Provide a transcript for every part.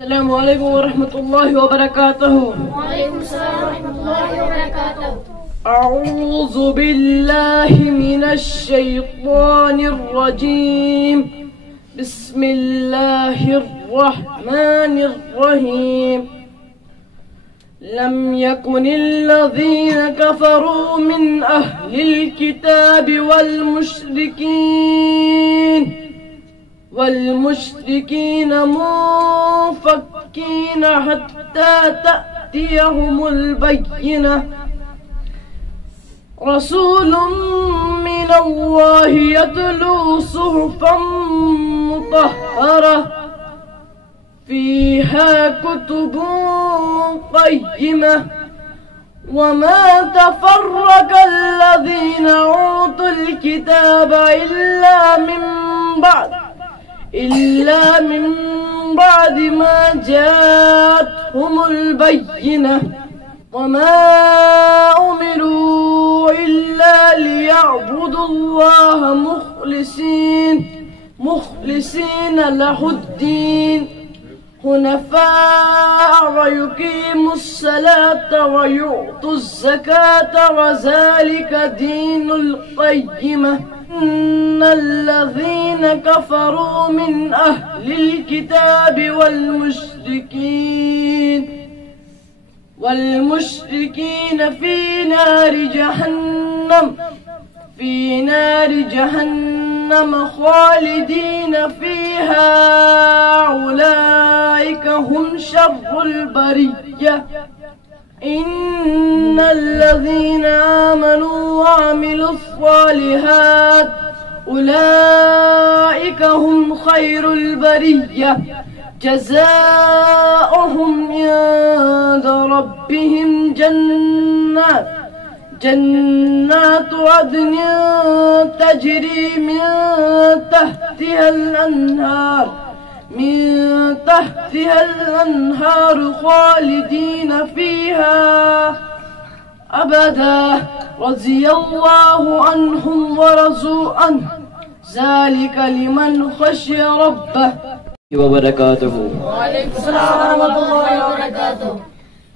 السلام عليكم ورحمة الله وبركاته. وعليكم السلام ورحمة الله وبركاته. أعوذ بالله من الشيطان الرجيم. بسم الله الرحمن الرحيم. لم يكن الذين كفروا من أهل الكتاب والمشركين منفكين حتى تأتيهم البينة. رسول من الله يتلو صحفا مطهرة فيها كتب قيمة. وما تفرق الذين أوتوا الكتاب إلا من بعد ما جاءتهم البينة. وما أمروا إلا ليعبدوا الله مخلصين له الدين حنفاء ويقيموا الصلاة ويؤتوا الزكاة وذلك دين القيمة. إن الذين كفروا من أهل الكتاب والمشركين في نار جهنم خالدين فيها. أولئك هم شر البرية. إن الذين آمنوا وعملوا الصالحات أولئك هم خير البرية. جزاؤهم عند ربهم جنات عدن تجري من تحتها الأنهار خالدين فيها أبدا. رضي الله عنهم ورضوا عنه ذلك لمن خشي ربه. وبرکاتہ. وعلیکم السلام ورحمۃ اللہ وبرکاتہ.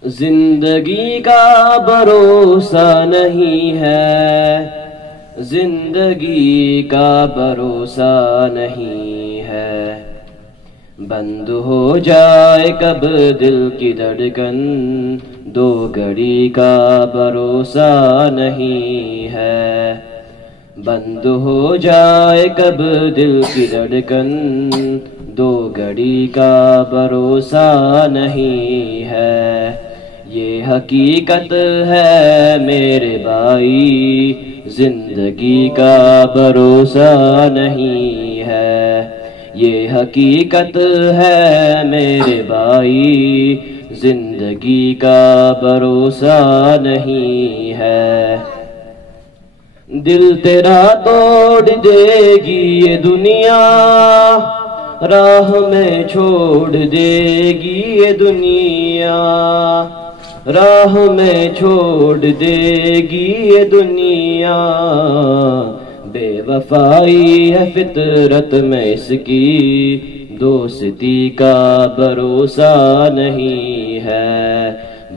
زندگی کا بھروسہ نہیں ہے، زندگی کا بھروسہ نہیں ہے. بند ہو جائے کب دل کی دھڑکن، دو گھڑی کا بھروسہ نہیں ہے. بند ہو جائے کب دل کی دھڑکن، دو گھڑی کا بھروسہ نہیں ہے. یہ حقیقت ہے میرے بھائی، زندگی کا بھروسہ نہیں ہے. یہ حقیقت ہے میرے بھائی، زندگی کا بھروسہ نہیں ہے. دل تیرا توڑ دے گی یہ دنیا، راہ میں چھوڑ دے گی یہ دنیا، راہ میں چھوڑ دے گی یہ دنیا. بے وفائی ہے فطرت میں اس کی، دوستی کا بھروسہ نہیں ہے.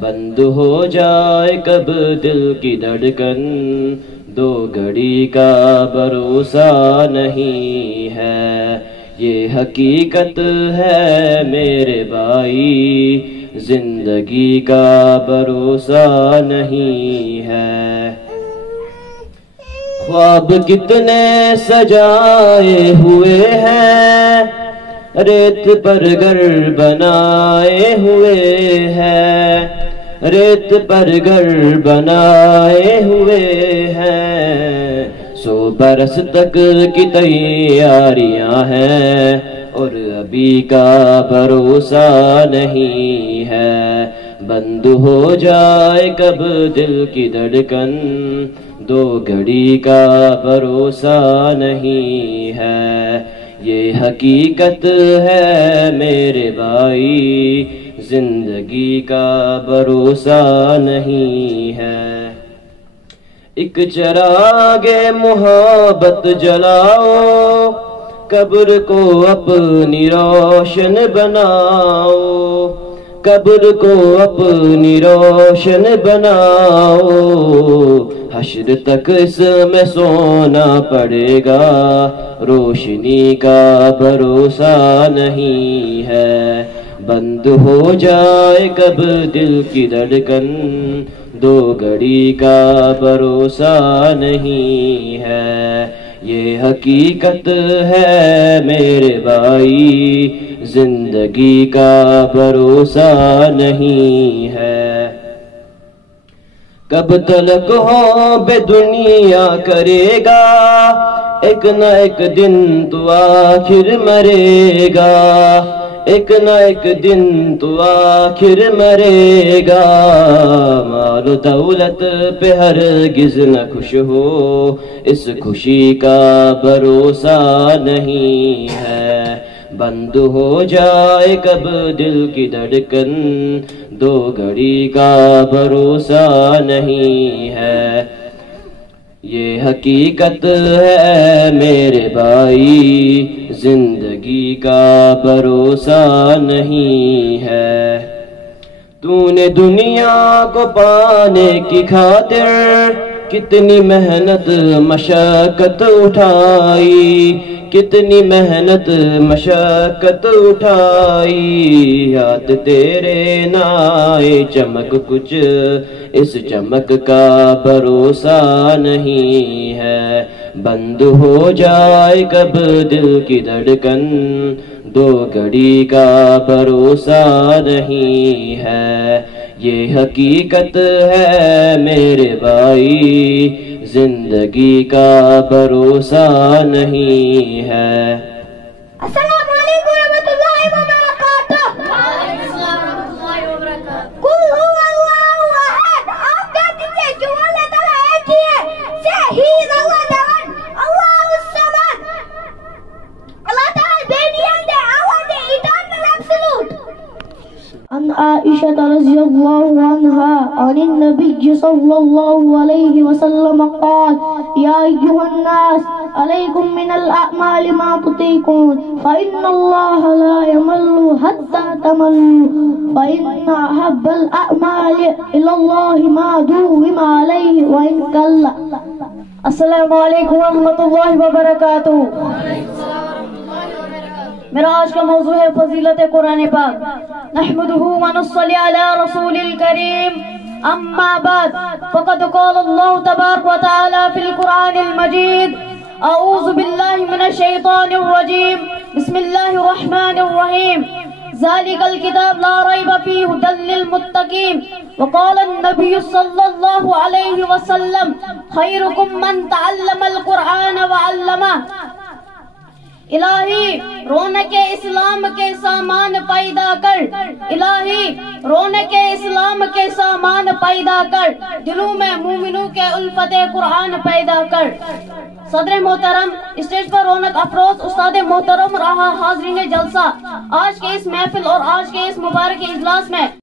بند ہو جائے کب دل کی دھڑکن، دو گھڑی کا بھروسہ نہیں ہے. یہ حقیقت ہے میرے بھائی، زندگی کا بھروسہ نہیں ہے. خواب کتنے سجائے ہوئے ہیں، ریت پر گھر بنائے ہوئے ہیں، ریت پر گھر بنائے ہوئے ہیں. 100 برس تک کی تیاریاں ہیں اور ابھی کا بھروسہ نہیں ہے. بند ہو جائے کب دل کی دھڑکن، دو گھڑی کا بھروسہ نہیں ہے. یہ حقیقت ہے میرے بھائی، زندگی کا بھروسہ نہیں ہے. ایک چراغ محبت جلاؤ، قبر کو اپنی روشن بناؤ. قبر کو اپنی روشن بناؤ، حشر تک اس میں سونا پڑے گا، روشنی کا بھروسہ نہیں ہے، بند ہو جائے کب دل کی دھڑکن، دو گھڑی کا بھروسہ نہیں ہے، یہ حقیقت ہے میرے بھائی، زندگی کا بھروسہ نہیں ہے، کب تلک ہو بے دنیا کرے گا، ایک نہ ایک دن تو آخر مرے گا، ایک نہ ایک دن تو آخر مرے گا، مال و دولت پہ ہرگز نہ خوش ہو، اس خوشی کا بھروسہ نہیں ہے، بند ہو جائے کب دل کی دھڑکن، دو گھڑی کا بھروسہ نہیں ہے، یہ حقیقت ہے میرے بھائی، زندگی کا بھروسہ نہیں ہے، تو نے دنیا کو پانے کی خاطر کتنی محنت مشقت اٹھائی، کتنی محنت مشقت اٹھائی، ہاتھ تیرے نہ آئے چمک کچھ، اس چمک کا بھروسہ نہیں ہے، بند ہو جائے کب دل کی دھڑکن، دو گھڑی کا بھروسہ نہیں ہے، یہ حقیقت ہے میرے بھائی، زندگی کا بھروسہ نہیں ہے۔ السلام علیکم ورحمۃ اللہ وبرکاتہ۔ وعلیکم السلام ورحمۃ اللہ وبرکاتہ۔ قل هو اللہ احد، آپ کہہ دیجئے کہ وہ اللہ تعالیٰ ایک ہی ہے، say he is Allah the one، اللہ الصمد، اللہ تعالیٰ بے نیاز ہے، Allah the eternal absolute۔ عن عائشة رضي الله عنها عن النبي صلى الله عليه وسلم قال يا أيها الناس عليكم من الأعمال ما تطيقون فإن الله لا يمل حتى تملوا فإن أحب الأعمال إلى الله ما دوم عليه وإن قل۔ السلام علیکم ورحمۃ اللہ وبرکاتہ۔ میرا آج کا موضوع ہے فضیلت قرآن پاک۔ نحمده ونصلي على رسول الكريم، اما بعد فقد قال الله تبارك وتعالى في القرآن المجيد اعوذ بالله من الشيطان الرجيم بسم الله الرحمن الرحيم ذلك الكتاب لا ريب فيه هدى للمتقين وقال النبي صلى الله عليه وسلم خيركم من تعلم القرآن وعلمه۔ الہی رونق اسلام کے سامان پیدا کر، الہی رونق اسلام کے سامان پیدا کر، دلوں میں مومنوں کے الفت قرآن پیدا کر۔ صدر محترم، اسٹیج پر رونق افروز استاد محترم رہا، حاضرین جلسہ، آج کے اس محفل اور آج کے اس مبارک اجلاس میں